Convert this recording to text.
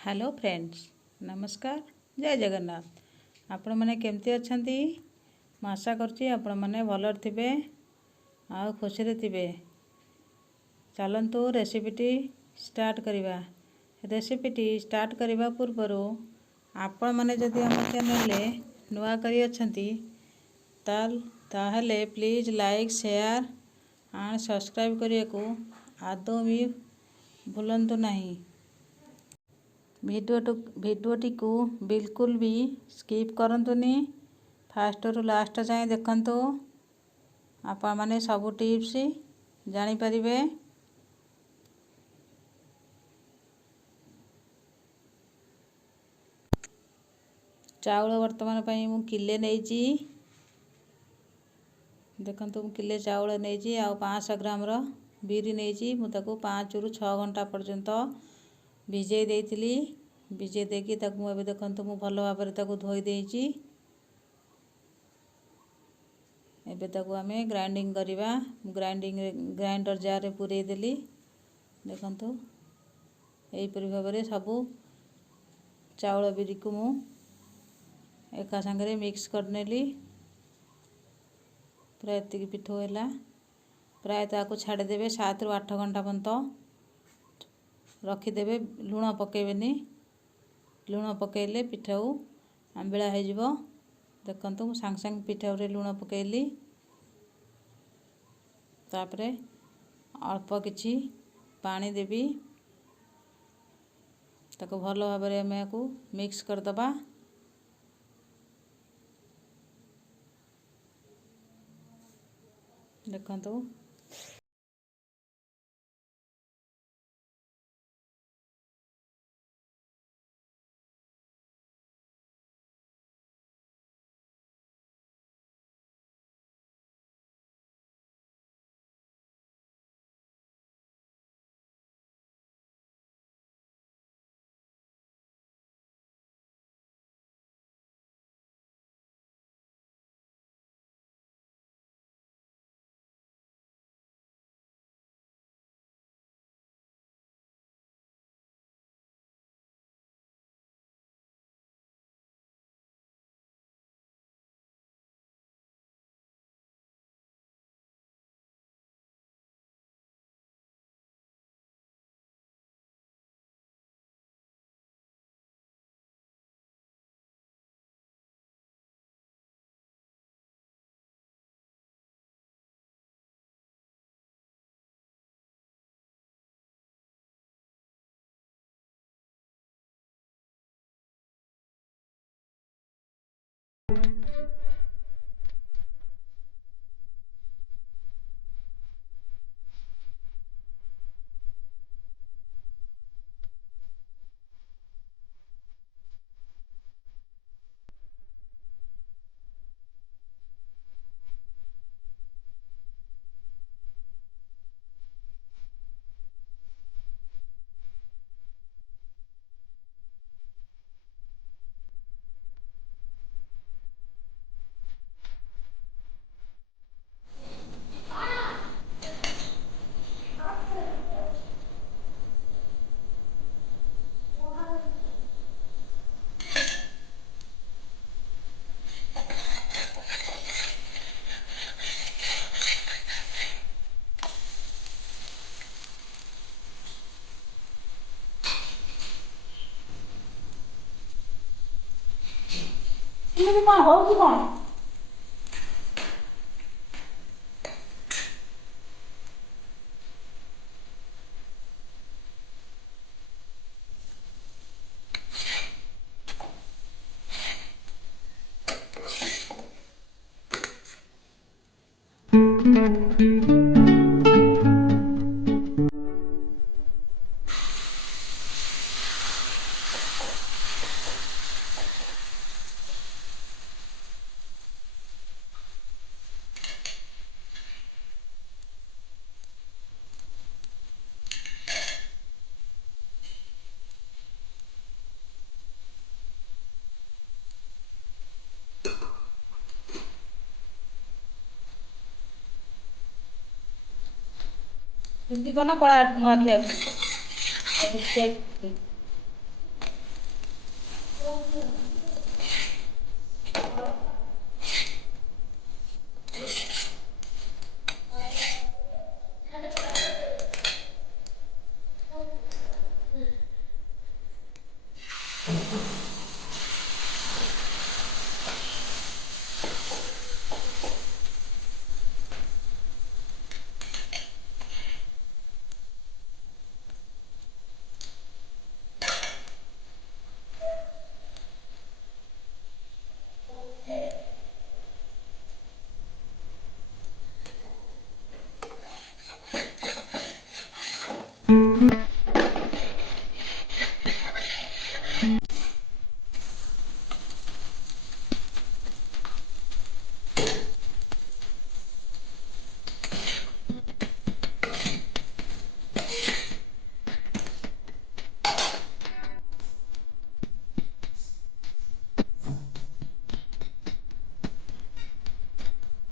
Hello friends, नमस्कार। जय जगन्नाथ। आपण मैंने केमती अच्छंती? मैं आशा करची आपण मैंने भलर थिबे आ खुशी रे थिबे। चलंतु रेसिपीटी स्टार्ट करिबा। रेसिपीटी स्टार्ट करिबा पूर्वरु आपण मैंने जदि हम चैनल रे नुआ करी अच्छंती ताहले please like share and subscribe करिया को आदौ भी भूलंतु नहीं। भिडियोटी को बिल्कुल भी स्किप करंतुनी, फास्ट रु लास्ट जाए देखंतु। आपण माने सब टिप्स जानी परिबे। चाउल वर्तमान पई मु किले नेइची। देखंतु मु किले चाउल नेइची आ 500 ग्राम रो बिरी नेइची। मु ताको 5 रु 6 घंटा पर्यंत भिजे देइथिली। भिजे देकी ताकू एबे देखंतु मु भलो भाबरे ताकू धोई देइची। एबे ताकू आमे ग्राइंडिंग करिबा। ग्राइंडर जार रे पुरे देली। देखंतु एई परि भाबरे सबु चाउल बिरी को मु एका संगे मिक्स करनेली। प्राय एतिकी पिठो होला। प्राय ताकू छाड़ देबे 7 रु 8 घंटा पर्यंत रखी देबे। लूण पकेबेनी। लूण पकेले पिठाऊ आंबिला हो जिवो। देखंतु मु सांग सांग पिठाऊ रे लूण पकेली। तापरे अल्प किछि पानी देबी। ताको भलो भाबरे हमें को मिक्स कर दबा। देखंतु 이게 막 어디가? Hindi ko na pala mag-left.